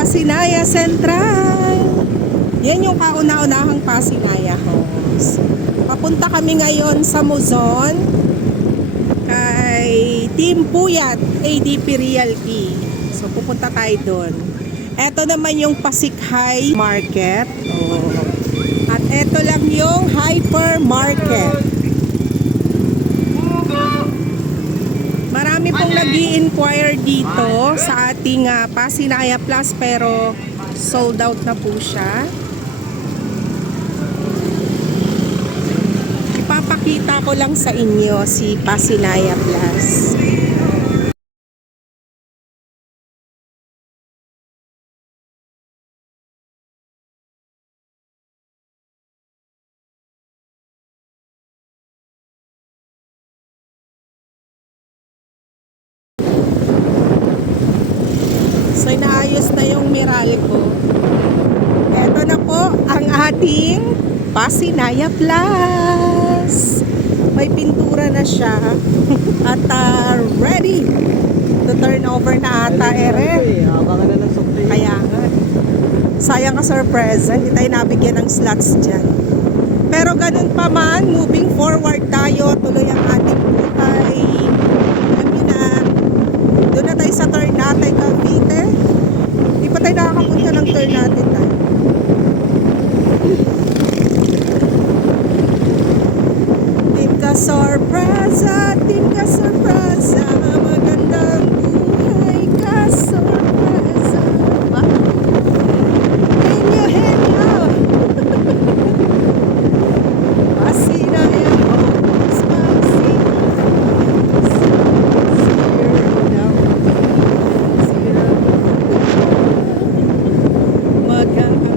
Pasinaya Central. Yan yung kauna-unahang Pasinaya Homes. Papunta kami ngayon sa Muzon kay Team Puyat ADP Realty. So pupunta tayo doon. Ito naman yung Pasikhay Market. Oh. At ito lang yung Hypermarket. Marami pong nag-i-inquire dito sa ating Pasinaya Plus pero sold out na po siya. Ipapakita ko lang sa inyo si Pasinaya Plus. So inaayos na yung Meralco. Ito na po ang ating Pasinaya Plus. May pintura na siya at ready to turn over na ata ere. Kaya nga. Sayang ka sorpresa, hindi tayo nabigyan ng slots dyan. Pero ganun pa man, moving forward tayo, tuloy ang ating buhay. Alam niyo na, doon na tayo sa Ternate, Cavite. Hindi pa tayo nakakapunta ng Ternate tayo. Team ka sorpresa, magandang buhay ka sorpresa. Ba? Henyo, henyo. Pasinaya Homes, Pasinaya. Magandang